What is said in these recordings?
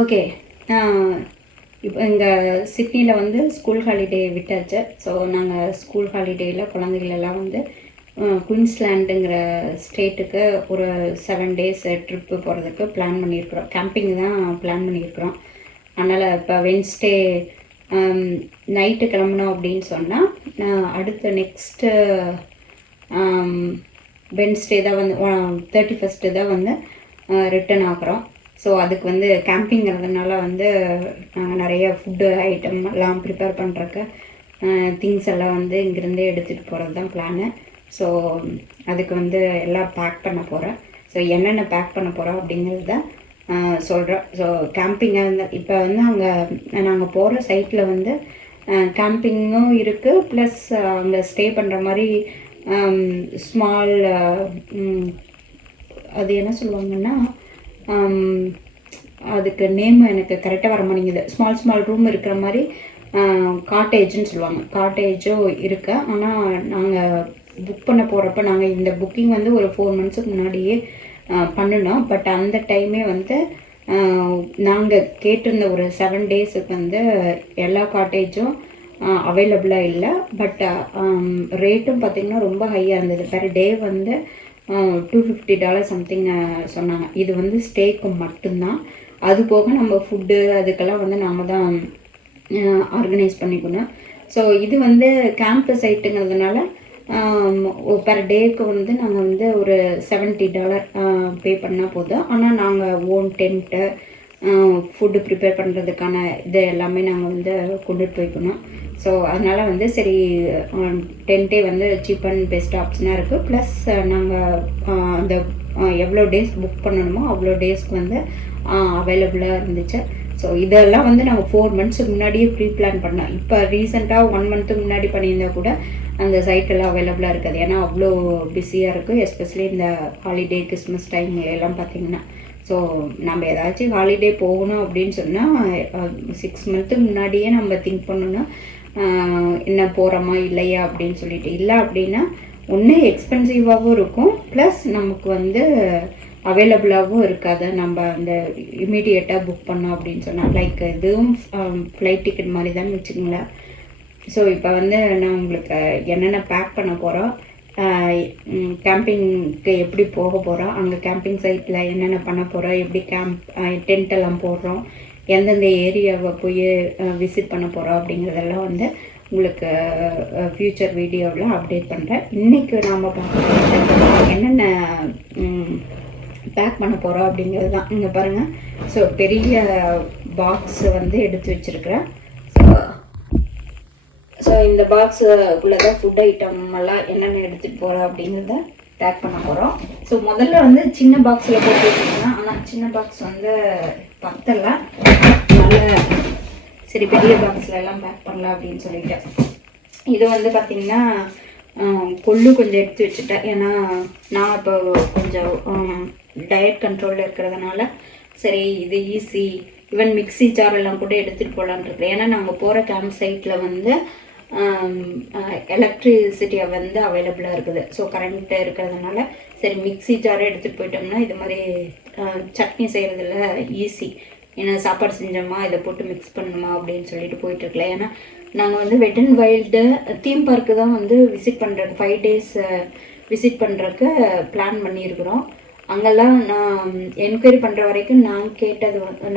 Okay. இப்போ இங்கே சிட்னியில் வந்து ஸ்கூல் ஹாலிடே விட்டாச்சு. ஸோ நாங்கள் ஸ்கூல் ஹாலிடேயில் குழந்தைகள் எல்லாம் வந்து குயின்ஸ்லாண்டுங்கிற ஸ்டேட்டுக்கு ஒரு 7 days ட்ரிப்பு போகிறதுக்கு பிளான் பண்ணியிருக்கிறோம். கேம்பிங் தான் பிளான் பண்ணியிருக்கிறோம். அதனால் இப்போ வென்ஸ்டே நைட்டு கிளம்புனோம் அப்படின்னு சொன்னால் அடுத்த நெக்ஸ்ட்டு வென்ஸ்டே தான் வந்து 31st தான் வந்து ரிட்டன் ஆகிறோம். ஸோ அதுக்கு வந்து கேம்பிங்கிறதுனால வந்து நாங்கள் நிறைய ஃபுட்டு ஐட்டம் எல்லாம் ப்ரிப்பேர் பண்ணுறக்கு திங்ஸ் எல்லாம் வந்து இங்கேருந்தே எடுத்துகிட்டு போகிறது தான் பிளானு. ஸோ அதுக்கு வந்து எல்லாம் பேக் பண்ண போகிறேன். ஸோ என்னென்ன பேக் பண்ண போகிறோம் அப்படிங்கிறது தான் சொல்கிறேன். ஸோ கேம்பிங்காக இருந்தால் இப்போ வந்து அங்கே நாங்கள் போகிற சைட்டில் வந்து கேம்பிங்கும் இருக்குது, ப்ளஸ் அங்கே ஸ்டே பண்ணுற மாதிரி ஸ்மால் அது என்ன சொல்லுவாங்கன்னா அதுக்கு நேம் எனக்கு கரெக்டாக வர மாட்டேங்குது. ஸ்மால் ரூம் இருக்கிற மாதிரி காட்டேஜ்னு சொல்லுவாங்க. காட்டேஜும் இருக்கு. ஆனால் நாங்கள் புக் பண்ண போகிறப்ப நாங்கள் இந்த புக்கிங் வந்து ஒரு 4 months முன்னாடியே பண்ணினோம். பட் அந்த டைமே வந்து நாங்கள் கேட்டிருந்த ஒரு 7 days வந்து எல்லா காட்டேஜும் அவைலபிளாக இல்லை. பட் ரேட்டும் பார்த்திங்கன்னா ரொம்ப ஹையாக இருந்தது. பெர் டே வந்து $250 சம்திங் சொன்னாங்க. இது வந்து ஸ்டேக்கு மட்டும்தான். அது போக நம்ம ஃபுட்டு அதுக்கெல்லாம் வந்து நாம் தான் ஆர்கனைஸ் பண்ணிக்கணும். ஸோ இது வந்து கேம்ப் சைட்டுங்கிறதுனால பெர் டேக்கு வந்து நாங்கள் வந்து ஒரு $70 பே பண்ணால் போதும். ஆனால் நாங்கள் ஓன் டென்ட்டு ஃபுட்டு ப்ரிப்பேர் பண்ணுறதுக்கான இது எல்லாமே நாங்கள் வந்து கொண்டுட்டு போய்க்கணும். ஸோ அதனால் வந்து சரி டென்ட்டே வந்து சீப் அண்ட் பெஸ்ட் ஆப்ஷனாக இருக்குது. ப்ளஸ் நாங்கள் அந்த எவ்வளோ டேஸ் புக் பண்ணணுமோ அவ்வளோ டேஸ்க்கு வந்து அவைலபிளாக இருந்துச்சு. ஸோ இதெல்லாம் வந்து நாங்கள் 4 months முன்னாடியே ப்ரீ பிளான் பண்ணோம். இப்போ ரீசெண்டாக 1 month முன்னாடி பண்ணியிருந்தா கூட அந்த சைட்டெல்லாம் அவைலபிளாக இருக்காது. ஏன்னா அவ்வளோ பிஸியாக இருக்குது. எஸ்பெஷலி இந்த ஹாலிடே கிறிஸ்மஸ் டைம்லாம் பார்த்திங்கன்னா. ஸோ நம்ம ஏதாச்சும் ஹாலிடே போகணும் அப்படின்னு சொன்னால் 6 months முன்னாடியே நம்ம திங்க் பண்ணணும் என்ன போகிறோமா இல்லையா அப்படின்னு சொல்லிட்டு. இல்லை அப்படின்னா ஒன்று எக்ஸ்பென்சிவாகவும் இருக்கும், ப்ளஸ் நமக்கு வந்து அவைலபிளாகவும் இருக்காது நம்ம அந்த இமீடியட்டாக புக் பண்ணோம் அப்படின்னு சொன்னால். லைக் இதுவும் ஃப்ளைட் டிக்கெட் மாதிரி தான் வச்சுக்கோங்களேன். ஸோ இப்போ வந்து நான் உங்களுக்கு என்னென்ன பேக் பண்ண போகிறோம், கேம்பிங்க்கு எப்படி போக போகிறோம், அங்கே கேம்பிங் சைட்டில் என்னென்ன பண்ண போகிறோம், எப்படி டென்ட்டெல்லாம் போடுறோம், எந்தெந்த ஏரியாவை போய் விசிட் பண்ண போகிறோம் அப்படிங்கிறதெல்லாம் வந்து உங்களுக்கு ஃப்யூச்சர் வீடியோவில் அப்டேட் பண்ணுறேன். இன்றைக்கி நாம் பார்க்க என்னென்ன பேக் பண்ண போகிறோம் அப்படிங்கிறது தான். இங்கே பாருங்கள். ஸோ பெரிய பாக்ஸ் வந்து எடுத்து வச்சுருக்கிறேன். ஸோ இந்த பாக்ஸுக்குள்ளே தான் ஃபுட் ஐட்டம் எல்லாம் என்னென்ன எடுத்துகிட்டு போகிறோம் அப்படிங்கிறத பேக் பண்ண போகிறோம். ஸோ முதல்ல வந்து சின்ன பாக்ஸில் போட்டு வச்சுருக்கேன். ஆனால் சின்ன பாக்ஸ் வந்து பத்தலை. நல்ல சரி பெரிய பாக்ஸில் எல்லாம் பேக் பண்ணலாம் அப்படின்னு சொல்லிட்டேன். இது வந்து பார்த்திங்கன்னா கொள்ளு கொஞ்சம் எடுத்து வச்சுட்டேன். ஏன்னா நான் இப்போ கொஞ்சம் டயட் கண்ட்ரோலில் இருக்கிறதுனால சரி இது ஈஸி. ஈவன் மிக்ஸி ஜார் எல்லாம் கூட எடுத்துகிட்டு போகலான் இருக்கேன். ஏன்னா நாங்கள் போகிற கேம்ப் சைட்டில் வந்து எலக்ட்ரிசிட்டியை வந்து அவைலபிளாக இருக்குது. ஸோ கரண்ட்டு இருக்கிறதுனால சரி மிக்ஸி ஜாரை எடுத்துகிட்டு போயிட்டோம்னா இது மாதிரி சட்னி செய்கிறதுல ஈஸி. ஏன்னா சாப்பாடு செஞ்சோமா இதை போட்டு மிக்ஸ் பண்ணணுமா அப்படின்னு சொல்லிட்டு போயிட்டுருக்கல. ஏன்னா நாங்கள் வந்து வெட் அண்ட் வைல்டு தீம் பார்க்கு தான் வந்து விசிட் பண்ணுறதுக்கு 5 days விசிட் பண்ணுறதுக்கு பிளான் பண்ணியிருக்கிறோம். அங்கெல்லாம் நான் என்கொயரி பண்ணுற வரைக்கும்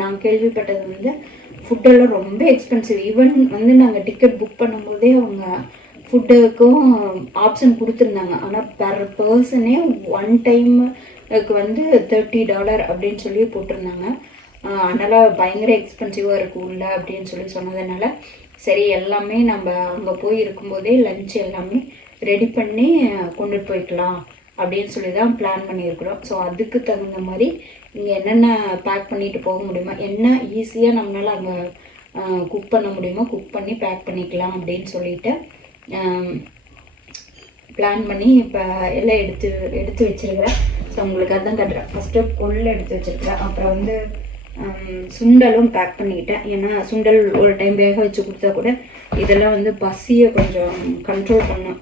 நான் கேள்விப்பட்டது வந்து ஃபுட்டெல்லாம் ரொம்ப எக்ஸ்பென்சிவ். ஈவன் வந்து நாங்கள் டிக்கெட் புக் பண்ணும்போதே அவங்க ஃபுட்டுக்கும் ஆப்ஷன் கொடுத்துருந்தாங்க. ஆனால் பெர் பர்சனே 1 டைமுக்கு வந்து $30 அப்படின்னு சொல்லி போட்டிருந்தாங்க. அதனால் பயங்கர எக்ஸ்பென்சிவாக இருக்கும் உள்ள அப்படின்னு சொல்லி சொன்னதுனால சரி எல்லாமே நம்ம அங்கே போய் இருக்கும்போதே லஞ்ச் எல்லாமே ரெடி பண்ணி கொண்டுட்டு போய்க்கலாம் அப்படின்னு சொல்லி தான் பிளான் பண்ணியிருக்கிறோம். ஸோ அதுக்கு தகுந்த மாதிரி இங்கே என்னென்ன பேக் பண்ணிட்டு போக முடியுமா, என்ன ஈஸியாக நம்மளால் அங்கே குக் பண்ண முடியுமோ குக் பண்ணி பேக் பண்ணிக்கலாம் அப்படின்னு சொல்லிட்டு பிளான் பண்ணி இப்போ எல்லாம் எடுத்து வச்சுருக்கிறேன். ஸோ உங்களுக்கு அதுதான் கட்டுறேன். ஃபஸ்ட்டு கொள்ளு எடுத்து வச்சுருக்கிறேன். அப்புறம் வந்து சுண்டலும் பேக் பண்ணிக்கிட்டேன். ஏன்னா சுண்டல் ஒரு டைம் வேக வச்சு கொடுத்தா கூட இதெல்லாம் வந்து பசியை கொஞ்சம் கண்ட்ரோல் பண்ணும்.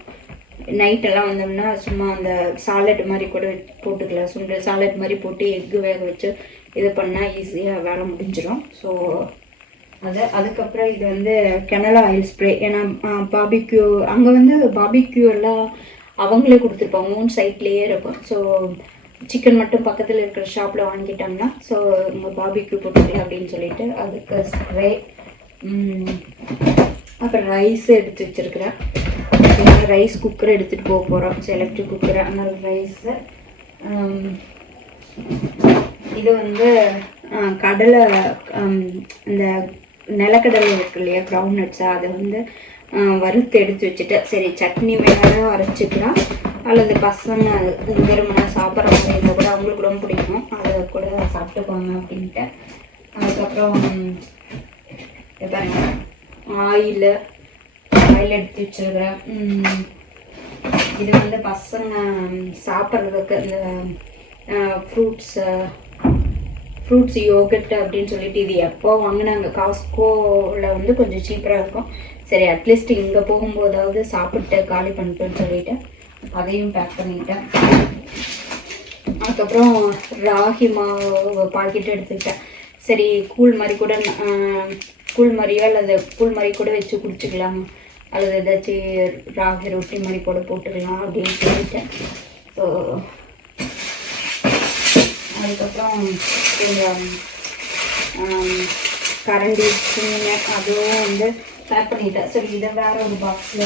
நைட்டெல்லாம் வந்தோம்னா சும்மா அந்த சாலட் மாதிரி கூட போட்டுக்கலாம். சுண்டல் சாலட் மாதிரி போட்டு எக்கு வேக வச்சு இது பண்ணால் ஈஸியாக வேலை முடிஞ்சிடும். ஸோ அதுக்கப்புறம் இது வந்து கெனலா ஆயில் ஸ்ப்ரே. ஏன்னா பாபிக்யூ அங்கே வந்து பாபிக்யூ எல்லாம் அவங்களே கொடுத்துருப்பாங்க, ஓன் சைட்லேயே இருக்கும். ஸோ சிக்கன் மட்டும் பக்கத்தில் இருக்கிற ஷாப்பில் வாங்கிட்டாங்கன்னா ஸோ உங்கள் பாபிக்யூ போட்டுக்கலாம் அப்படின்னு சொல்லிட்டு அதுக்கு ஸ்ப்ரே. அப்புறம் ரைஸ் எடுத்து வச்சுருக்கிறேன். ரைஸ் குக்கரை எடுத்துகிட்டு போக போகிறோம், எலக்ட்ரிக் குக்கரை. அதனால் ரைஸு. இது வந்து கடலை, இந்த நிலக்கடலை இருக்கு இல்லையா, கிரவுண்ட் நட்ஸை, அதை வந்து வறுத்து எடுத்து வச்சுட்டேன். சரி சட்னி வேணாலும் அரைச்சிக்கலாம், அல்லது பசங்க வெறுமனா சாப்பிட்ற மாதிரி இருந்தால் கூட அவங்களுக்கு ரொம்ப பிடிக்கும், அதை கூட சாப்பிட்டுக்குவாங்க அப்படின்ட்டு. அதுக்கப்புறம் பாருங்க ஆயில் எடுத்து வச்சுருக்கிறேன். இது வந்து பசங்க சாப்பிட்றதுக்கு இந்த ஃப்ரூட்ஸ் யோகட் அப்படின்னு சொல்லிட்டு இது எப்போ வாங்கினாங்க, காஸ்கோவில் வந்து கொஞ்சம் சீப்பராக இருக்கும். சரி அட்லீஸ்ட் இங்கே போகும்போதாவது சாப்பிட்டு காலி பண்ணிட்டோன்னு சொல்லிட்டு அதையும் பேக் பண்ணிட்டேன். அதுக்கப்புறம் ராகி மாவு பாக்கெட் எடுத்துக்கிட்டேன். சரி கூழ் மாதிரியோ அல்லது கூழ் மாதிரி கூட வச்சு குடிச்சிக்கலாம், அல்லது ஏதாச்சும் ராகி ரொட்டி மாதிரி கூட போட்டுக்கலாம் அப்படின்னு சொல்லிட்டேன். ஸோ அதுக்கப்புறம் கரண்டி ஸ்பூன் அதுவும் வந்து பேக் பண்ணிட்டேன். சரி இதை வேறு ஒரு பாக்ஸில்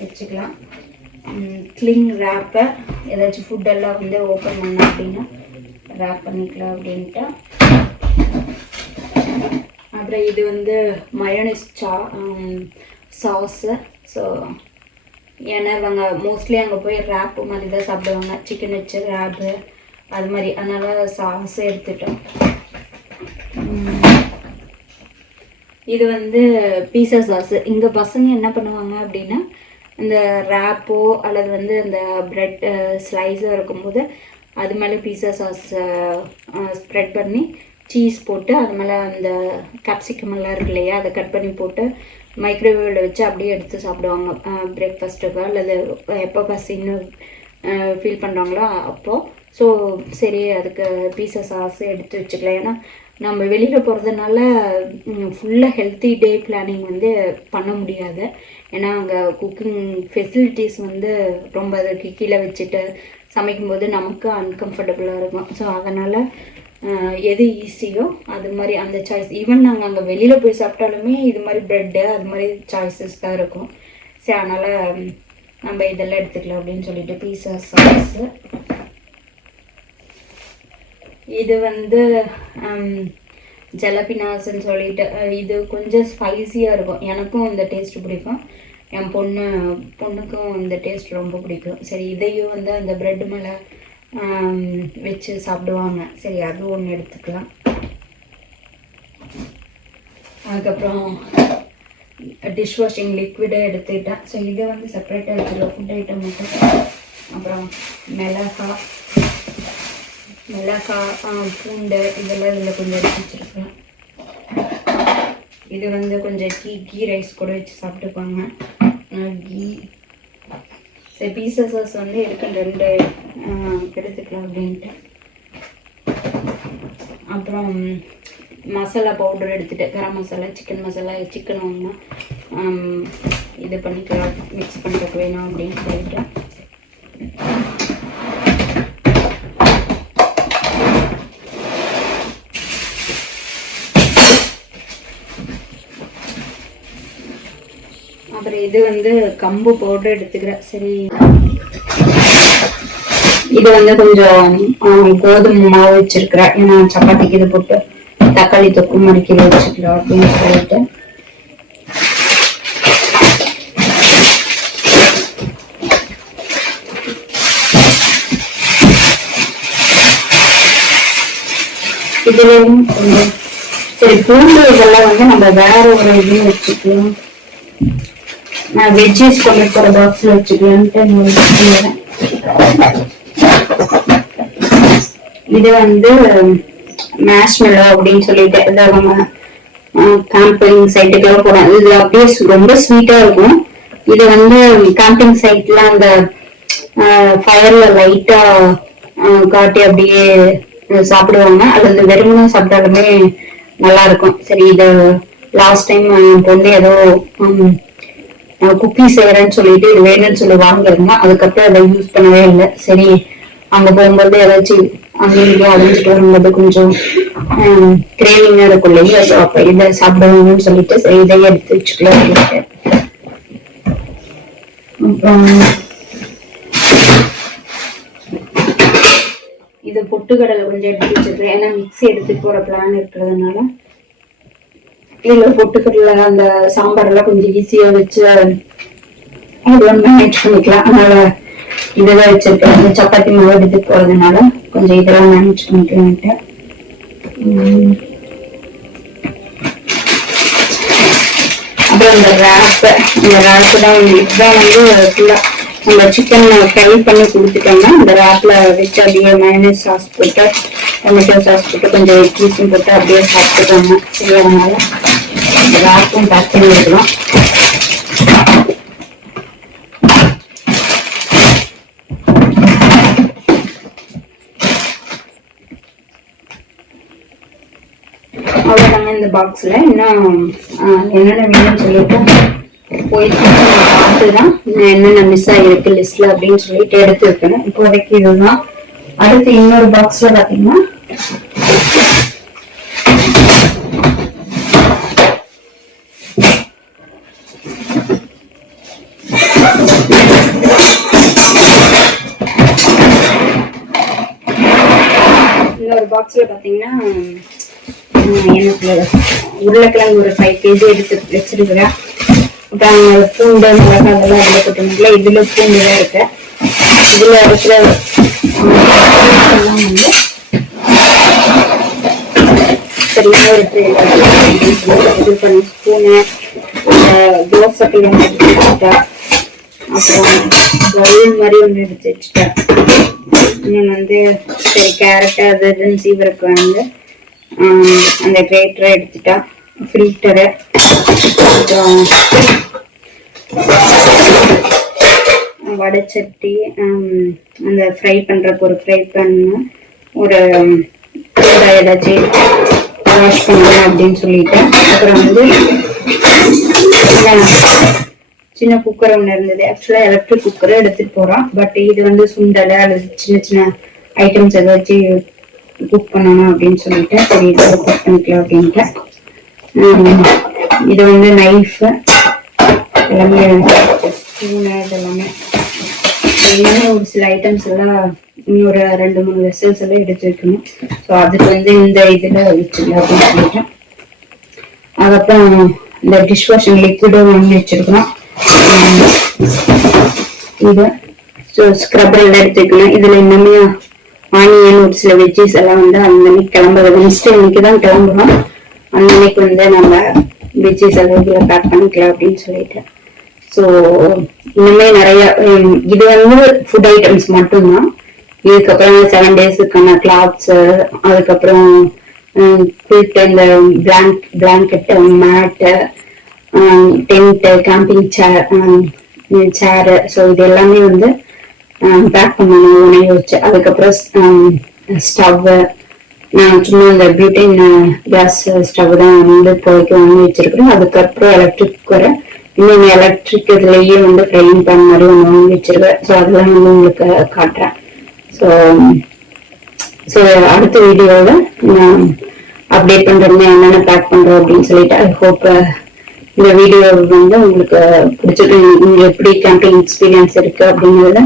வச்சுக்கலாம். கிளிங் ரேப்பை ஏதாச்சும் ஃபுட்டெல்லாம் வந்து ஓப்பன் பண்ண அப்படின்னா ரேப் பண்ணிக்கலாம் அப்படின்ட்டு. அப்புறம் இது வந்து மயோனைஸ் சாஸு. ஸோ ஏன்னா இவங்க மோஸ்ட்லி அங்கே போய் ரேப்பு மாதிரி தான் சாப்பிடுவாங்க, சிக்கன் வச்சு ரேப்பு அது மாதிரி. அதனால் சாஸை எடுத்துட்டோம். இது வந்து பீஸா சாஸு. இங்கே பசங்க என்ன பண்ணுவாங்க அப்படின்னா இந்த ரேப்போ அல்லது வந்து இந்த ப்ரெட் ஸ்லைஸாக இருக்கும்போது அது மேலே பீஸா சாஸ் ஸ்ப்ரெட் பண்ணி சீஸ் போட்டு அது மேலே அந்த கேப்சிகம் எல்லாம் இருக்கு இல்லையா, அதை கட் பண்ணி போட்டு மைக்ரோவேவில் வச்சு அப்படியே எடுத்து சாப்பிடுவாங்க பிரேக்ஃபாஸ்ட்டுக்கு, அல்லது எப்போ பசின்னு ஃபீல் பண்ணுறாங்களோ அப்போது. ஸோ சரி அதுக்கு பீஸா சாஸ் எடுத்து வச்சுக்கலாம். ஏன்னா நம்ம வெளியில் போகிறதுனால ஃபுல்லாக ஹெல்த்தி டே பிளானிங் வந்து பண்ண முடியாது. ஏன்னா அங்கே குக்கிங் ஃபெசிலிட்டிஸ் வந்து ரொம்ப அதுக்கு கீழே வச்சுட்டு சமைக்கும்போது நமக்கு அன்கம்ஃபர்டபுளாக இருக்கும். ஸோ அதனால் எது ஈஸியோ அது மாதிரி அந்த சாய்ஸ். ஈவன் நாங்கள் அங்கே வெளியில் போய் சாப்பிட்டாலுமே இது மாதிரி ப்ரெட்டு அது மாதிரி சாய்ஸஸ் தான் இருக்கும். சரி அதனால் நம்ம இதெல்லாம் எடுத்துக்கலாம் அப்படின்னு சொல்லிட்டு பீஸா சாஸு. இது வந்து ஜலபினாஸ்ன்னு சொல்லிட்டு இது கொஞ்சம் ஸ்பைஸியாக இருக்கும். எனக்கும் இந்த டேஸ்ட் பிடிக்கும், என் பொண்ணுக்கும் இந்த டேஸ்ட் ரொம்ப பிடிக்கும். சரி இதையும் வந்து அந்த ப்ரெட் மேலே வச்சு சாப்பிடுவாங்க. சரி அது ஒன்று எடுத்துக்கலாம். அதுக்கப்புறம் டிஷ் வாஷிங் லிக்விடை எடுத்துக்கிட்டேன். ஸோ இதை வந்து செப்பரேட்டாக வச்சுருக்கோம், ஃபுட் ஐட்டம் மட்டும். அப்புறம் மிளகாய் பூண்டு இதெல்லாம் இதில் கொஞ்சம் எடுத்து வச்சுருக்கேன். இது வந்து கொஞ்சம் கீ ரைஸ் கூட வச்சு சாப்பிட்டுப்பாங்க. கீ சரி பீஸா சாஸ் வந்து இதுக்கு 2 எடுத்துக்கலாம் அப்படின்ட்டு. அப்புறம் மசாலா பவுடர் எடுத்துகிட்டு கரம் மசாலா, சிக்கன் மசாலா, சிக்கன் வாங்கினா இது பண்ணிக்கலாம், மிக்ஸ் பண்ணுறதுக்கு வேணும் அப்படின்னு சொல்லிட்டு. அப்புறம் இது வந்து கம்பு பவுடர் எடுத்துக்கிறேன். சரி இது வந்து கொஞ்சம் கோதுமை மாவு வச்சிருக்கிறேன், ஏன்னா சப்பாத்திக்கு இது போட்டு தக்காளி தொக்கு மடிக்கி வச்சுக்கலாம் அப்படின்னு சொல்லிட்டு. இதுலயும் கொஞ்சம் சரி பூண்டு இதெல்லாம் வந்து நம்ம வேற ஒரு இதுவும் வச்சுக்கலாம். நான் வெஜ்ஜஸ் கொண்டு போற பாக்ஸ்ல வச்சுக்கலான்ட்டு. இது வந்து மேஷ்மெல்லோ அப்படின்னு சொல்லிட்டு இதான் நம்ம கேம்பிங் சைட்டுக்கெல்லாம் போறோம். இது அப்படியே ரொம்ப ஸ்வீட்டா இருக்கும். இது வந்து கேம்பிங் சைட்ல அந்த ஃபயர்ல லைட்டா காட்டி அப்படியே சாப்பிடுவாங்க. அது வந்து வெறுமனா சாப்பிட்டாலுமே நல்லா இருக்கும். சரி, இது லாஸ்ட் டைம் என் பொண்ணு ஏதோ குக்கி செய்யறேன்னு சொல்லிட்டு இது வேணும்னு சொல்லி வாங்கிருந்தா, அதுக்கப்புறம் அதை யூஸ் பண்ணவே இல்லை. சரி, அங்க போகும்போது ஏதாச்சும் அங்கேயும் அழிஞ்சிட்டு வரும்போது கொஞ்சம் கிரேவிங்கா இருக்கும் இல்லையா, ஸோ அப்ப இதை சாப்பிடுவாங்கன்னு சொல்லிட்டு சரி இதையே எடுத்து வச்சுக்கலாம் அப்படின்ட்டு. அப்புறம் இது பொட்டுக்கடலை கொஞ்சம் எடுத்து வச்சிருக்கேன். ஏன்னா மிக்ஸி எடுத்துட்டு போற பிளான் இருக்கிறதுனால இதுல பொட்டுக்கடலை அந்த சாம்பார் எல்லாம் கொஞ்சம் ஈஸியா வச்சு மேனேஜ் பண்ணிக்கலாம். அதனால இதெல்லாம் வச்சிருக்கேன். இந்த சப்பாத்தி மாவு எடுத்துட்டு போறதுனால கொஞ்சம் இதெல்லாம் மேனேஜ் பண்ணிக்கலான்ட்டு. அப்புறம் இந்த ரேப் தான் இதுதான் வந்து ஃபுல்லா நம்ம சிக்கன் ஃப்ரை பண்ணி கொடுத்துட்டோம்னா இந்த ரேப்ல வச்சு அப்படியே மைனஸ் சாஸ் போட்டு டொமேட்டோ சாஸ் போட்டு கொஞ்சம் சீஸும் போட்டு அப்படியே சாப்பிட்டுக்கோங்க. சரி, அதனால இந்த ரேப்பும் பேக் பண்ணி வைக்கலாம். அவ்வளோதாங்க. இந்த பாக்ஸ்ல இன்னும் என்னென்ன வேணும்னு சொல்லிட்டு போயிட்டு பார்த்துதான் என்னென்ன மிஸ் ஆகிருக்கு லிஸ்ட்ல அப்படின்னு சொல்லிட்டு எடுத்து வைக்கணும். இப்போதைக்கு இதுதான். அடுத்து இன்னொரு பாக்ஸ்ல பாத்தீங்கன்னா இன்னொரு பாக்ஸ்ல பாத்தீங்கன்னா எனக்கு உருளைக்கிழங்கு ஒரு 5 kg எடுத்து வச்சிருக்கிறேன். அப்புறம் பூண்டு மிளகாய் அதெல்லாம் இதுல போட்டோம்ல, இதுல பூண்டு தான் இருக்கு. இதுல இருக்கிற எல்லாம் வந்து சரியா இருக்கு. இது பண்ணி ஸ்பூனு தோசை கிழங்கு எடுத்து வச்சுட்டேன். அப்புறம் பவுல் மாதிரி ஒன்று எடுத்து வச்சுட்டேன். இன்னொன்று வந்து சரி கேரட்டு அது இதுன்னு சீவருக்கு வந்து அந்த கிரேட்டரை எடுத்துட்டா, ஃபில்டரு, அப்புறம் வடைச்சட்டி, அந்த ஃப்ரை பண்றதுக்கு ஒரு ஃப்ரை பண்ணு, ஒரு ஏதாச்சும் வாஷ் பண்ணணும் அப்படின்னு சொல்லிட்டு. அப்புறம் வந்து சின்ன குக்கர் ஒன்று இருந்தது. ஆக்சுவலா எலக்ட்ரிக் குக்கரை எடுத்துட்டு போறோம். பட் இது வந்து சுண்டலை அல்லது சின்ன சின்ன ஐட்டம்ஸ் ஏதாச்சும் குக் பண்ணணும் அப்படின்னு சொல்லிட்டு சரி இதை குக் பண்ணிக்கலாம் அப்படின்ட்டு. இது வந்து நைஃப் எல்லாமே, ஸ்பூனு இதெல்லாமே இன்னும் ஒரு சில ஐட்டம்ஸ் எல்லாம் இன்னொரு 2-3 வெசல்ஸ் எல்லாம் எடுத்து வைக்கணும். ஸோ அதுக்கு வந்து இந்த இதுல வச்சுக்கலாம் அப்படின்னு சொல்லிட்டேன். அதுக்கப்புறம் இந்த டிஷ் வாஷிங் லிக்விடும் வாங்கி வச்சிருக்கோம். இது ஸோ ஸ்க்ரப்பர் எல்லாம் எடுத்து வைக்கணும். இதுல இன்னுமே ஆனியன் ஒரு சில வெஜ்ஜஸ் எல்லாம் வந்து அந்த அன்னைக்கு கிளம்புறது, நெக்ஸ்ட் இன்னைக்கு தான் கிளம்புறோம். அந்த அன்னைக்கு வந்து நம்ம வெஜ்ஜஸ் எல்லாம் இதுல பேக் பண்ணிக்கலாம் அப்படின்னு சொல்லிட்டு. ஸோ இன்னுமே நிறைய இது வந்து ஃபுட் ஐட்டம்ஸ் மட்டும்தான். இதுக்கப்புறம் 7 டேஸுக்கான கிளாத்ஸ், அதுக்கப்புறம் இந்த பிளாங்கெட், மேட்டு, டென்ட்டு, கேம்பிங் சேரு, ஸோ இது எல்லாமே வந்து பேக் பண்ணணும் உணவு வச்சு. அதுக்கப்புறம் ஸ்டவ்வு, நான் சும்மா இந்த பியூட்டின் கேஸ் ஸ்டவ் தான் வந்து இப்போதைக்கு வாங்கி வச்சிருக்கிறேன். அதுக்கப்புறம் எலக்ட்ரிக் குக்கரை, இன்னொன்று எலக்ட்ரிக் இதுலயே வந்து ஃப்ரைங் பேன் மாதிரி ஒன்று வாங்கி வச்சிருக்கேன். ஸோ அதெல்லாம் வந்து உங்களுக்கு காட்டுறேன். ஸோ அடுத்த வீடியோவில் நான் அப்டேட் பண்றேன் என்னென்ன பேக் பண்றோம் அப்படின்னு சொல்லிட்டு. ஐ ஹோப் இந்த வீடியோ வந்து உங்களுக்கு பிடிச்சிருக்கு. நீங்க எப்படி கேம்பிங் எக்ஸ்பீரியன்ஸ் இருக்கு அப்படிங்கறத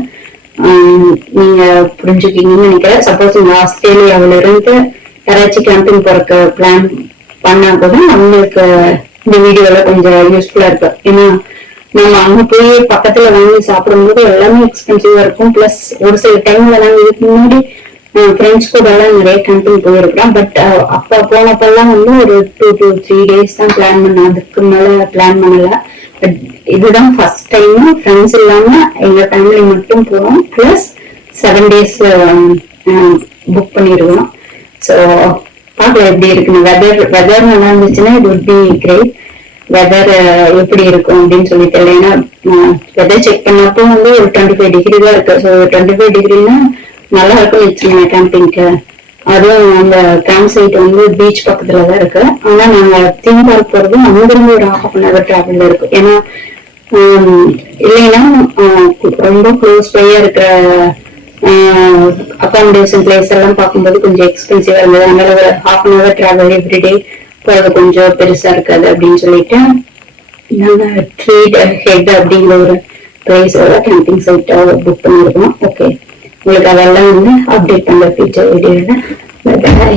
நீங்க புரிஞ்சுக்கீங்கன்னு நினைக்கிறேன். சப்போஸ் இந்த ஆஸ்திரேலியாவில இருந்து யாராச்சும் கேம்பிங் போறக்கு பிளான் பண்ணா கூட அவங்களுக்கு இந்த வீடியோல கொஞ்சம் யூஸ்ஃபுல்லா இருக்கு. ஏன்னா நம்ம அங்க போய் பக்கத்துல வாங்கி சாப்பிடும்போது எல்லாமே எக்ஸ்பென்சிவா இருக்கும். பிளஸ் ஒரு சில டைம்ல நாங்க இதுக்கு முன்னாடி ஃப்ரெண்ட்ஸ் கூட எல்லாம் நிறைய கேம்பிங் போயிருக்கிறோம். பட் அப்ப போனப்பெல்லாம் வந்து ஒரு 2 to 3 days தான் பிளான் பண்ணோம். அதுக்கு மேல பிளான் பண்ணல. பட் இதுதான் ஃபர்ஸ்ட் டைம் ஃப்ரெண்ட்ஸ் இல்லாம எங்க ஃபேமிலி மட்டும் போறோம். பிளஸ் 7 days புக் பண்ணிருக்கோம். ஸோ பார்க்கலாம் எப்படி இருக்குன்னு. வெதர் நல்லா இருந்துச்சுன்னா இது would be great. வெதர் எப்படி இருக்கும் அப்படின்னு சொல்லி தெரியல. ஏன்னா வெதர் செக் பண்ணப்போ வந்து ஒரு 25 degree தான் இருக்கு. ஸோ 25 degreeனா நல்லா இருக்கும்னு வச்சுக்கோங்க கேம்பிங்க்கு. அதுவும் அந்த கேம்ப் சைட் வந்து பீச் பக்கத்துல தான் இருக்கு. ஆனா நாங்க தீம் பார்க் போறது அங்கிருந்து ஒரு ½ டிராவல் இருக்கு. ஏன்னா இல்லைன்னா ரொம்ப க்ளோஸ் பையா இருக்கிற அகாமடேஷன் பிளேஸ் எல்லாம் பார்க்கும்போது கொஞ்சம் எக்ஸ்பென்சிவா இருந்தது. அதனால ஒரு ½ டிராவல் எவ்ரிடே போறது கொஞ்சம் பெருசா இருக்காது அப்படின்னு சொல்லிட்டு நாங்க ட்ரீட் ஹெட் அப்படிங்கிற ஒரு பிளேஸோட கேம்பிங் சைட் புக் பண்ணிருக்கோம். ஓகே, உங்களுக்கு அதெல்லாம் வந்து அப்டேட் பண்ற ஃபியூச்சர் வீடியோல. பை.